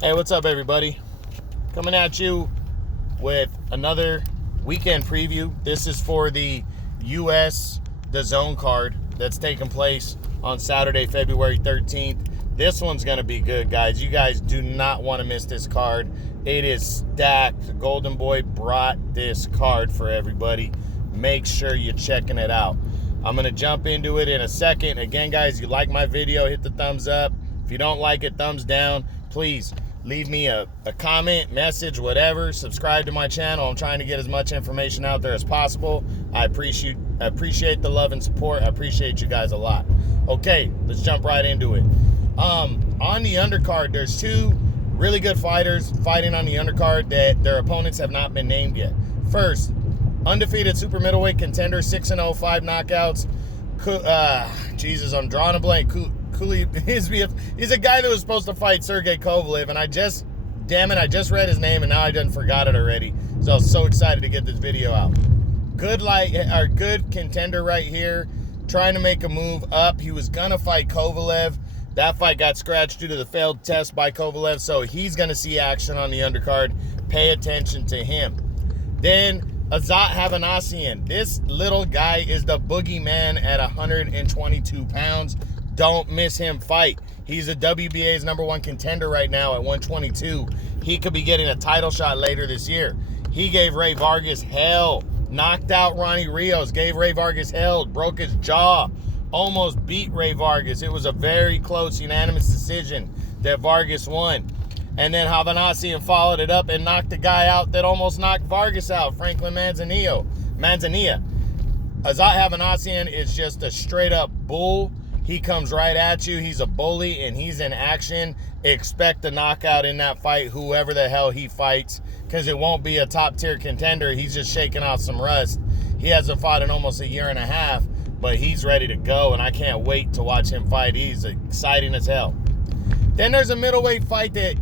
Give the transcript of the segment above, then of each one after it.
Hey, what's up, everybody? Coming at you with another weekend preview. This is for the U.S. DAZN card that's taking place on Saturday, February 13th. This one's going to be good, guys. You guys do not want to miss this card. It is stacked. Golden Boy brought this card for everybody. Make sure you're checking it out. I'm going to jump into it in a second. Again, guys, you like my video, hit the thumbs up. If you don't like it, thumbs down. Please leave me a comment, message, whatever. Subscribe to my channel. I'm trying to get as much information out there as possible. I appreciate the love and support. I appreciate you guys a lot. Okay, let's jump right into it. On the undercard, there's two really good fighters fighting on the undercard that their opponents have not been named yet. First, undefeated super middleweight contender, 6-0, 5 knockouts. Jesus, I'm drawing a blank. He's a guy that was supposed to fight Sergey Kovalev, and I just read his name, and now I done forgot it already. So I was so excited to get this video out. Good contender right here, trying to make a move up. He was gonna fight Kovalev. That fight got scratched due to the failed test by Kovalev, so he's gonna see action on the undercard. Pay attention to him. Then Azat Havanassian. This little guy is the boogeyman at 122 pounds. Don't miss him fight. He's a WBA's #1 contender right now at 122. He could be getting a title shot later this year. He gave Ray Vargas hell. Knocked out Ronnie Rios. Gave Ray Vargas hell. Broke his jaw. Almost beat Ray Vargas. It was a very close unanimous decision that Vargas won. And then Havanassian followed it up and knocked the guy out that almost knocked Vargas out, Franklin Manzanilla. Azat Havanassian is just a straight up bull. He comes right at you. He's a bully, and he's in action. Expect a knockout in that fight, whoever the hell he fights, because it won't be a top-tier contender. He's just shaking off some rust. He hasn't fought in almost a year and a half, but he's ready to go, and I can't wait to watch him fight. He's exciting as hell. Then there's a middleweight fight that,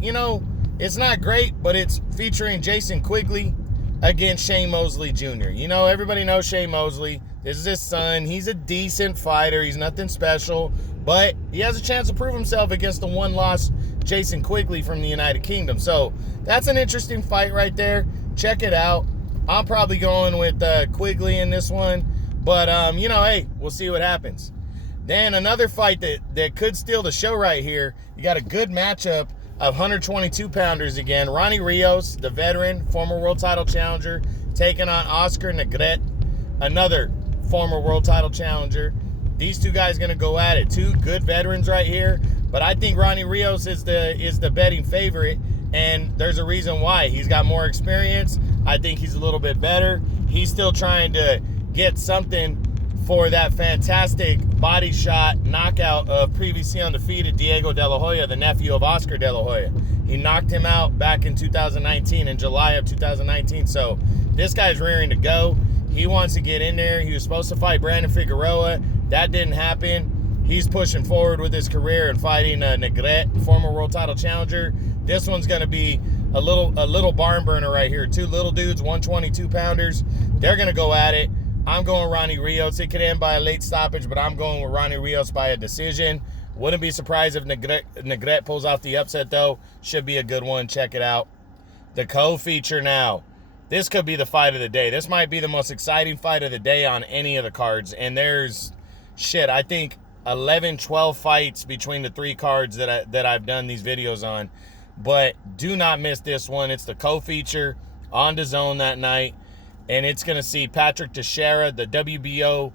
it's not great, but it's featuring Jason Quigley against Shane Mosley Jr. Everybody knows Shane Mosley. This is his son. He's a decent fighter. He's nothing special, but he has a chance to prove himself against the one-loss Jason Quigley from the United Kingdom. So that's an interesting fight right there. Check it out. I'm probably going with Quigley in this one, but, hey, we'll see what happens. Then another fight that could steal the show right here. You got a good matchup of 122-pounders again. Ronnie Rios, the veteran, former world title challenger, taking on Oscar Negret, another former world title challenger. These two guys going to go at it. Two good veterans right here, but I think Ronnie Rios is the betting favorite, and there's a reason why. He's got more experience. I think he's a little bit better. He's still trying to get something for that fantastic body shot knockout of previously undefeated Diego De La Hoya, the nephew of Oscar De La Hoya. He knocked him out back in 2019, in July of 2019. So this guy's rearing to go. He wants to get in there. He was supposed to fight Brandon Figueroa. That didn't happen. He's pushing forward with his career and fighting Negret, former world title challenger. This one's going to be a little barn burner right here. Two little dudes, 122-pounders. They're going to go at it. I'm going Ronnie Rios. It could end by a late stoppage, but I'm going with Ronnie Rios by a decision. Wouldn't be surprised if Negret pulls off the upset, though. Should be a good one. Check it out. The co-feature now. This could be the fight of the day. This might be the most exciting fight of the day on any of the cards. And there's, I think 11, 12 fights between the three cards that I've done these videos on. But do not miss this one. It's the co-feature on DAZN that night. And it's going to see Patrick Teixeira, the WBO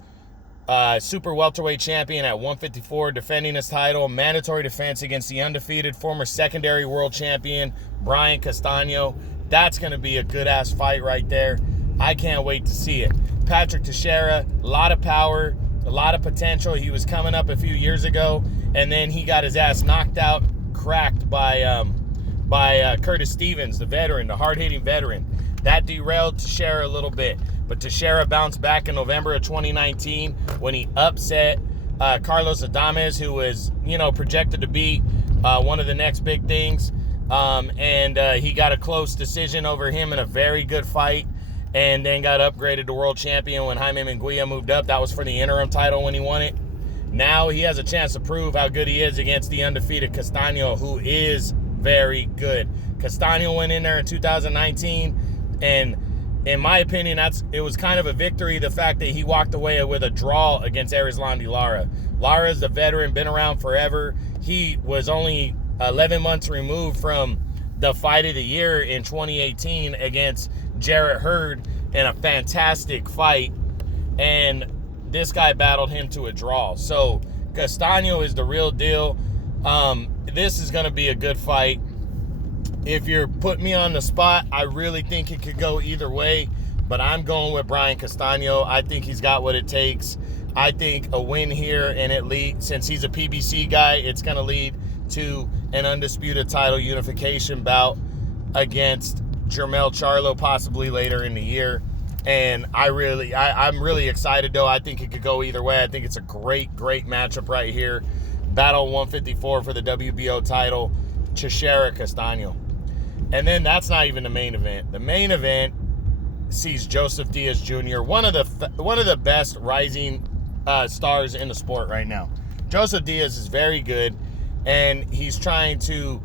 super welterweight champion at 154, defending his title. Mandatory defense against the undefeated former secondary world champion, Brian Castano. That's going to be a good-ass fight right there. I can't wait to see it. Patrick Teixeira, a lot of power, a lot of potential. He was coming up a few years ago, and then he got his ass knocked out, cracked by Curtis Stevens, the veteran, the hard-hitting veteran. That derailed Teixeira a little bit. But Teixeira bounced back in November of 2019 when he upset Carlos Adames, who was, projected to be one of the next big things. And he got a close decision over him in a very good fight, and then got upgraded to world champion when Jaime Munguia moved up. That was for the interim title when he won it. Now he has a chance to prove how good he is against the undefeated Castano, who is very good. Castano went in there in 2019, and in my opinion, it was kind of a victory, the fact that he walked away with a draw against Erislandy Lara. Lara's the veteran, been around forever. He was only 11 months removed from the fight of the year in 2018 against Jarrett Hurd in a fantastic fight, and this guy battled him to a draw. So Castano is the real deal. This is going to be a good fight. If you're putting me on the spot, I really think it could go either way, but I'm going with Brian Castano. I think he's got what it takes. I think a win here, and it leads, since he's a PBC guy, it's going to lead to an undisputed title unification bout against Jermell Charlo possibly later in the year. And I'm really excited, though. I think it could go either way. I think it's a great matchup right here. Battle 154 for the WBO title, Teixeira Castano. And then that's not even the main event. The main event sees Joseph Diaz Jr., one of the best rising stars in the sport right now. Joseph Diaz is very good, and he's trying to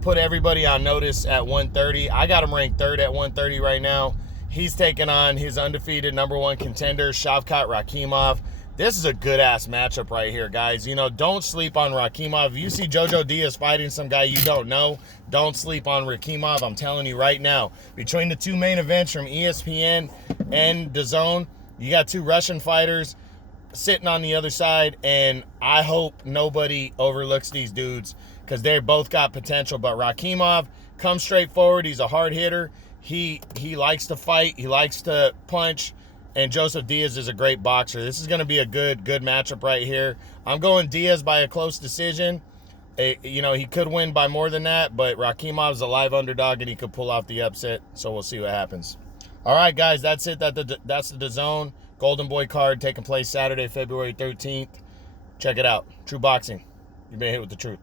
put everybody on notice at 130. I got him ranked 3rd at 130 right now. He's taking on his undefeated #1 contender, Shavkat Rakhimov. This is a good-ass matchup right here, guys. You know, don't sleep on Rakhimov. If you see Jojo Diaz fighting some guy you don't know, don't sleep on Rakhimov. I'm telling you right now. Between the two main events from ESPN and DAZN, you got two Russian fighters sitting on the other side, and I hope nobody overlooks these dudes because they both got potential. But Rakhimov comes straight forward. He's a hard hitter. He likes to fight. He likes to punch. And Joseph Diaz is a great boxer. This is going to be a good matchup right here. I'm going Diaz by a close decision. You know, he could win by more than that, but Rakhimov's a live underdog, and he could pull off the upset. So we'll see what happens. All right, guys, that's it. That's the DAZN Golden Boy card taking place Saturday, February 13th. Check it out. True Boxing. You've been hit with the truth.